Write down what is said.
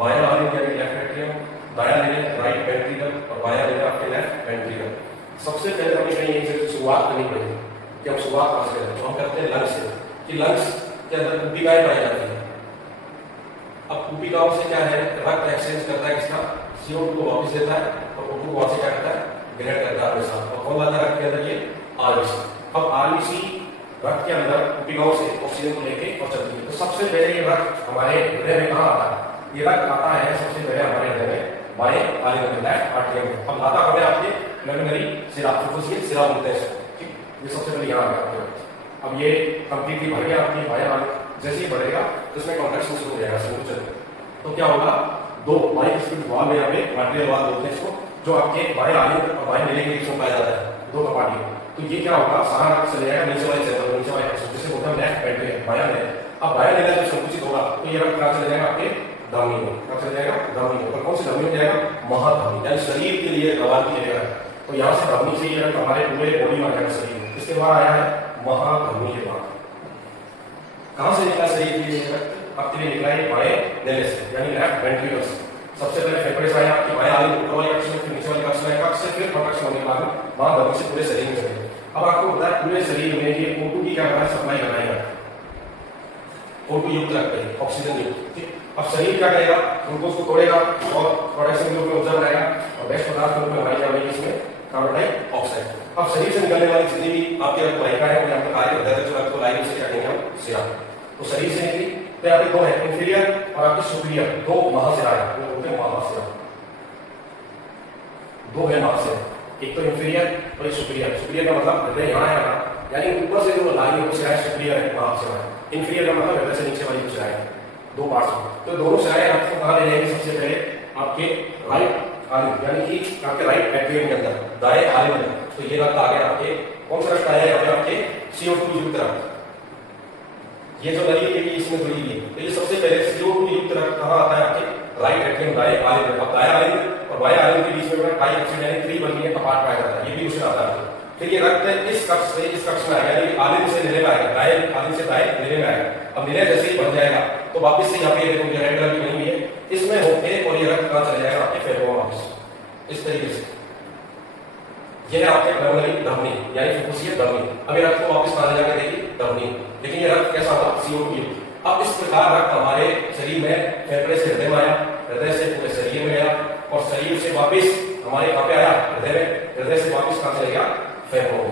बायां आलिंग यानी left atrium, दायां ले लें राइट वेंट्रिकल और बायां ले लें आपके लेफ्ट वेंट्रिकल। सबसे पहले हमें कहीं यहीं से शुरुआत करनी पड़ेगी कि हम शुरुआत कहाँ से करें, तो हम करते हैं लंग्स से, कि लंग्स के अंदर कुपिकाएं पाई जाती है। अब कुपिकाओं से क्या है, रक्त एक्सचेंज करता है किसका, CO2 को वापस देता है और O2 को वहां से क्या करता है, ग्रहण करता है अपने साथ। और कौन लाता है रक्त के अंदर, ये RBC। अब RBC रक्त के अंदर कुपिकाओं से ऑक्सीजन को लेके और चलती है। तो सबसे पहले ये रक्त हमारे हृदय में कहाँ आता है, ये रक्त आता है सबसे पहले हमारे हृदय में बाएं आलिंग में, लेफ्ट आर्टरियम में। अब आता कब है आपके लंगरी सिरा, फुफ्फुसियल सिरा बोलते हैं इसको, ठीक। ये सबसे पहले यहाँ आ गया आपके रक्त। अब ये कंप्लीटली भर गया आपकी बाएं आलिंग, जैसे ही बढ़ेगा तो इसमें कॉन्ट्रैक्शन शुरू हो जाएगा, संकुचन। तो क्या होगा, दो बाइस्फीनिक वाल्व यहाँ पे आर्टरियल वाल्व बोलते हैं इसको, जो आपके बाएं आलिंग और बाएं नीले के बीच में पाया जाता है, दो कपाटी। तो ये क्या होगा, सारा रक्त चले जाएगा नीचे वाले चैनल, नीचे वाले जैसे बोलते हैं लेफ्ट वेंट्रिकल, बायां नीले। अब बायां नीला जब संकुचित होगा तो ये रक्त कहाँ चले जाएगा, आपके धमनी में। कहाँ चले जाएगा, धमनी में। और कौन सी धमनी में जाएगा, महाधमनी, यानी शरीर के लिए रवान की जगह है। तो यहाँ से धमनी से ये रक्त हमारे पूरे बॉडी में आ जाएगा शरीर में। इसके बाद आया है महाधमनी के बाद। कहाँ से निकला शरीर के लिए रक्त, आपके लिए निकला है बाएं नीले से, यानी लेफ्ट वेंट्रिकल से। सबसे पहले फेफड़े से आया आपके बाएं आलिंग ऊपर वाले कक्ष में, फिर नीचे वाले कक्ष में, कक्ष से फिर कक्ष होने के बाद महाधमनी से पूरे शरीर में चलेगा। अब आपको पता है पूरे शरीर में ये O2 की क्या करना है, सप्लाई करना है, O2 युक्त रखते हैं, ऑक्सीजन युक्त, ठीक। अब शरीर क्या करेगा, ग्लूकोज को तोड़ेगा और प्रोडक्शन के रूप में ऊर्जा बनाएगा और बेस्ट पदार्थ के रूप में बनाई जाएगी इसमें कार्बन डाइऑक्साइड। अब शरीर से निकलने वाली जितनी भी आपके रक्त वाहिका है, उन्हें आपका कार्य होता है, जो रक्त को लाइन से क्या कहेंगे हम, सिरा। तो शरीर से निकली तो यहाँ पे दो है, इंफीरियर और आपकी सुपीरियर, दो महासिरा है, वो बोलते हैं महासिरा, दो है महासिरा, एक तो इंफीरियर और एक सुपीरियर। सुपीरियर का मतलब हृदय यहाँ है, यानी ऊपर से जो लाइन है सिरा है, सुपीरियर है, महासिरा है। इंफीरियर का मतलब हृदय से नीचे वाली जो सिरा है, दो पार्ट्स में। तो दोनों सिराएं आपको कहाँ ले जाएंगे, सबसे पहले आपके राइट आलिंग, यानी कि आपके राइट एट्रियम के अंदर, दाएं आलिंग में। तो ये रक्त आ गया आपके, कौन सा रक्त आया यहाँ पे, आपके CO2 युक्त रक्त। ये जो नली है इसमें जुड़ी हुई है, तो ये सबसे पहले CO2 युक्त रक्त कहाँ आता है, आपके राइट एट्रियम, दाएं आलिंग में। अब दाएं आलिंग और बाएं आलिंग के बीच में टाई ऑक्सीजन यानी त्रिबंधीय कपाट पाया जाता है, ये भी उसमें आता है। फिर ये रक्त इस कक्ष से इस कक्ष में आएगा, यानी आलिंग से नीले में आएगा, दाएं आलिंग से दाएं नीले में आएगा। अब नीले जैसे ही बन जाएगा तो वापस से यहाँ पे देखो रेड कलर की बनी हुई है, इसमें होके और ये रक्त कहाँ चले जाएगा, आपके फेफड़ों में वापस, इस तरीके से। ये है आपके लंगरी धमनी, यानी फुफ्फुसियल धमनी। अब ये रक्त को वापस कहाँ जाके देगी, धमनी। लेकिन ये रक्त कैसा होगा, CO2 युक्त। अब इस प्रकार रक्त हमारे शरीर में फेफड़े से हृदय में आया, हृदय से पूरे शरीर में गया और शरीर से वापस हमारे कहाँ पे आया, हृदय में, हृदय से वापस कहाँ चले गया, फेफड़ों में।